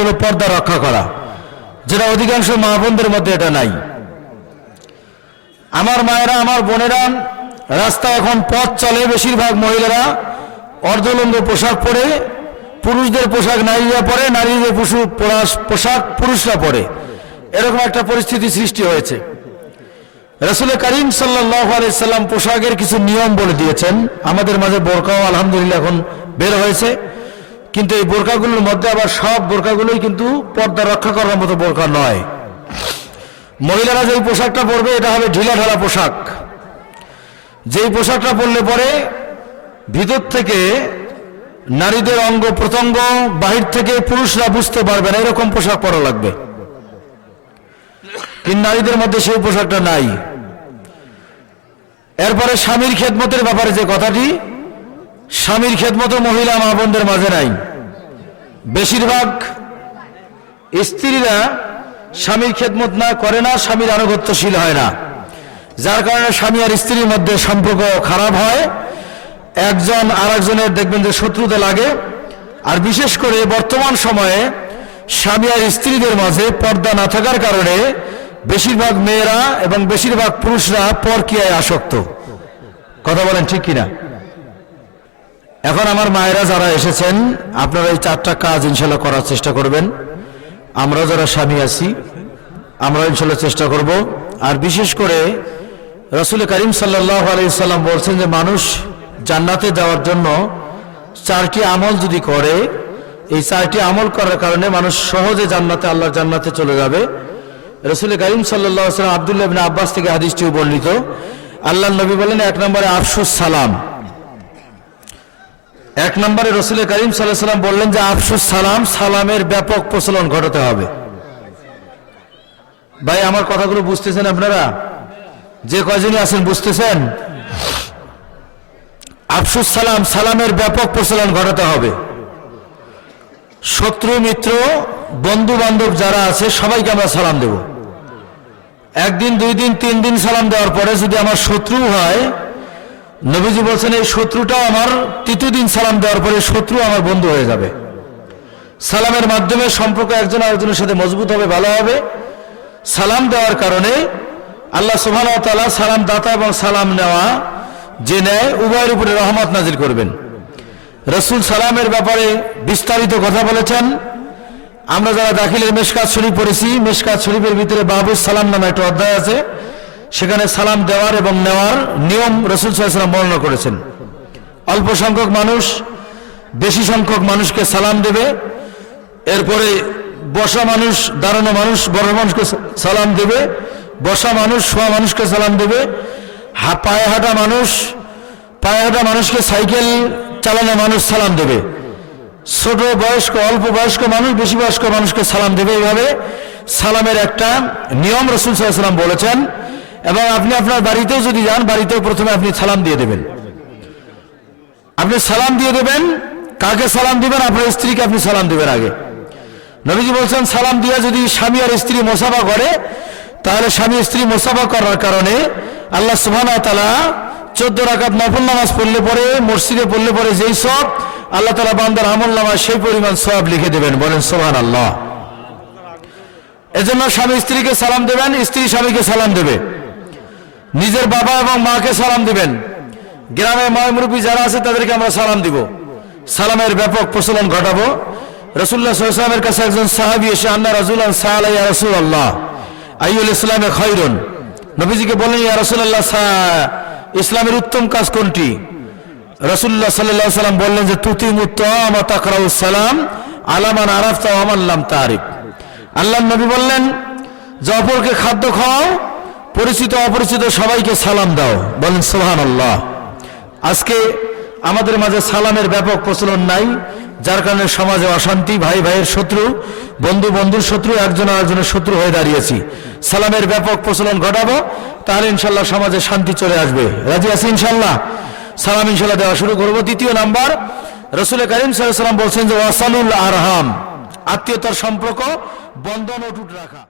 হলো পর্দা রক্ষা করা, যেটা অধিকাংশ মা বোনদের মধ্যে এটা নাই। আমার মায়েরা, আমার বোনেরা, রাস্তায় এখন পথ চলে, বেশিরভাগ মহিলারা অর্ধলঙ্গ পোশাক পরে, পুরুষদের পোশাক নারীরা পরে, নারীদের পোশাক পুরুষরা পরে, এরকম একটা পরিস্থিতি সৃষ্টি হয়েছে। রাসূল করিম সাল্লাল্লাহু আলাইহি সাল্লাম পোশাকের কিছু নিয়ম বলে দিয়েছেন। আমাদের মাঝে বোরকাও আলহামদুলিল্লাহ এখন বের হয়েছে, কিন্তু এই বোরকাগুলোর মধ্যে আবার সব বোরকাগুলোই কিন্তু পর্দা রক্ষা করার মতো বোরকা নয়। মহিলারা যেই পোশাকটা পরবে এটা হবে ঢিলা ঢালা পোশাক। যেই পোশাকটা পরলে পরে ভিতর থেকে নারীদের অঙ্গ প্রত্যঙ্গ, বাহির থেকে পুরুষরা বুঝতে পারবে না, এরকম পোশাক পরা লাগবে। কিন্তু নারীদের মধ্যে সেই পোশাকটা নাই। এরপরে স্বামীর খেদমতের ব্যাপারে যে কথাটি, স্বামীর খেদমত মহিলা মা বোনদের মাঝে নাই। বেশিরভাগ স্ত্রীরা স্বামীর খেদমত না করে না, স্বামীর আনুগত্যশীল হয় না, যার কারণে স্বামী আর স্ত্রীর মধ্যে সম্পর্ক খারাপ হয়। একজন আর একজনের দেখবেন যে শত্রুতা লাগে। আর বিশেষ করে বর্তমান সময়ে স্বামী আর স্ত্রীদের মাঝে পর্দা না থাকার কারণে বেশিরভাগ মেয়েরা এবং বেশিরভাগ পুরুষরা পরকীয়ায় আসক্ত। কথা বলেন ঠিক কিনা? এখন আমার মায়েরা যারা এসেছেন, আপনারা এই 4টা কাজ ইনশাল্লাহ করার চেষ্টা করবেন। আমরা যারা স্বামী আছি আমরা ইনশাল্লাহ চেষ্টা করব। আর বিশেষ করে রাসূল করিম সাল্লাল্লাহু আলাইহি সাল্লাম বলছেন যে মানুষ জান্নাতে যাওয়ার জন্য 4টি আমল যদি করে, এই 4টি আমল করার কারণে মানুষ সহজে জান্নাতে, আল্লাহর জান্নাতে চলে যাবে। রাসূল করিম সাল্লাল্লাহু আলাইহি ওয়াসাল্লাম আব্দুল্লাহ ইবনে আব্বাস থেকে হাদিসটিও বর্ণিত। আল্লাহর নবী বলেন, 1 নম্বরে আফসুস সালাম। 1 নম্বরে রাসূল করিম সাল্লাল্লাহু আলাইহি ওয়াসাল্লাম বললেন যে আফসুস সালাম, সালামের ব্যাপক প্রচলন ঘটাতে হবে। ভাই আমার কথাগুলো বুঝতেছেন আপনারা? যে কয়জনই আছেন বুঝতেছেন? আফসুস সালাম, সালামের ব্যাপক প্রচলন ঘটাতে হবে। শত্রু মিত্র বন্ধু বান্ধব যারা আছে সবাইকে আমরা সালাম দেব। 1 দিন 2 দিন 3 দিন সালাম দেওয়ার পরে যদি আমার শত্রু হয়, নবীজি বলছেন এই শত্রুটাও আমার 3য় দিন সালাম দেওয়ার পরে শত্রু আমার বন্ধু হয়ে যাবে। সালামের মাধ্যমে সম্পর্ক একজন আরেকজনের সাথে মজবুত হবে, ভালো হবে। সালাম দেওয়ার কারণে আল্লাহ সুবহানাহু ওয়া তাআলা সালাম দাতা এবং সালাম নেওয়া যে নেয় উভয়ের উপরে রহমত নাজিল করবেন। রাসূল সালামের ব্যাপারে বিস্তারিত কথা বলেছেন। আমরা যারা দাখিলের মিশকাত শরীফ পড়েছি, মিশকাত শরীফের ভিতরে বাবুস সালাম নামে একটা অধ্যায় আছে, সেখানে সালাম দেওয়ার এবং নেওয়ার নিয়ম রাসূল সাল্লাল্লাহু আলাইহি ওয়াসাল্লাম বর্ণনা করেছেন। অল্প সংখ্যক মানুষ বেশি সংখ্যক মানুষকে সালাম দেবে, এরপরে বসা মানুষ, দাঁড়ানো মানুষ বড় মানুষকে সালাম দেবে, বসা মানুষ শোয়া মানুষকে সালাম দেবে, পায়ে হাঁটা মানুষকে, সাইকেল চালানো মানুষ সালাম দেবে, ছোট বয়স্ক, অল্প বয়স্ক মানুষ বেশি বয়স্ক মানুষকে সালাম দেবে। এইভাবে সালামের একটা নিয়ম রাসূল সাল্লাল্লাহু আলাইহি ওয়াসাল্লাম বলেছেন। এবং আপনি আপনার বাড়িতেও যদি যান, বাড়িতেও প্রথমে আপনি সালাম দিয়ে দেবেন। আপনি সালাম দিয়ে দেবেন, কাকে সালাম দিবেন? আপনার স্ত্রীকে আপনি সালাম দিবেন আগে। নবীজি বলছেন সালাম দিয়া যদি স্বামী আর স্ত্রী মুসাফা করে, তাহলে স্বামী স্ত্রী মুসাফা করার কারণে আল্লাহ সুবহানাহু ওয়া তাআলা 14 রাকাত নফল নামাজ পড়লে পরে, মসজিদে পড়লে পরে যেই সব আল্লাহ তাআলা বান্দার আমলনামায় সেই পরিমাণ সওয়াব লিখে দেবেন। বলেন সুবহানাল্লাহ। এজন্য স্বামী স্ত্রীকে সালাম দেবেন, স্ত্রী স্বামীকে সালাম দেবে, নিজের বাবা এবং মাকে সালাম দিবেন। গ্রামে মা মুরব্বী যারা আছে তাদেরকে আমরা সালাম দিব। সালামের ব্যাপক প্রচলন ঘটাবো। রাসূলুল্লাহ সাল্লাল্লাহু আলাইহি ওয়াসাল্লামের কাছে একজন সাহাবী এসে আন্না রাজুলান সাআলা ইয়া রাসূলুল্লাহ আইয়ুল ইসলামে খায়রুন, নবীজিকে বললেন ইয়া রাসূলুল্লাহ ইসলামের উত্তম কাজ কোনটি? রাসূলুল্লাহ সাল্লাল্লাহু আলাইহি ওয়াসাল্লাম বললেন যে তুতিমুত তাআম ওয়া তাকরাউস সালাম আলা মান আরাফতা ওয়া মান লাম তারিফ। আল্লাহর নবী বললেন যে অপরকে খাদ্য খাওয়াও, পরিচিত অপরিচিত সবাইকে সালাম দাও। বলেন সুবহানাল্লাহ। আজকে আমাদের মাঝে সালামের ব্যাপক প্রচলন নাই, যার কারণে সমাজে অশান্তি, ভাই ভাইয়ের শত্রু, বন্ধু বন্ধুর শত্রু, একজন আরেকজনের শত্রু হয়ে দাঁড়িয়েছি। সালামের ব্যাপক প্রচলন ঘটাবো, তাহলে ইনশাল্লাহ সমাজে শান্তি চলে আসবে। রাজি আছি ইনশাল্লাহ? সালাম ইনশাল্লাহ দেওয়া শুরু করবো। 2য় নাম্বার, রাসূল করিম সাল্লাল্লাহু আলাইহি ওয়াসাল্লাম বলছেন যে ওয়াসালুল আরহাম, আত্মীয়তার সম্পর্ক বন্ধন অটুট রাখা।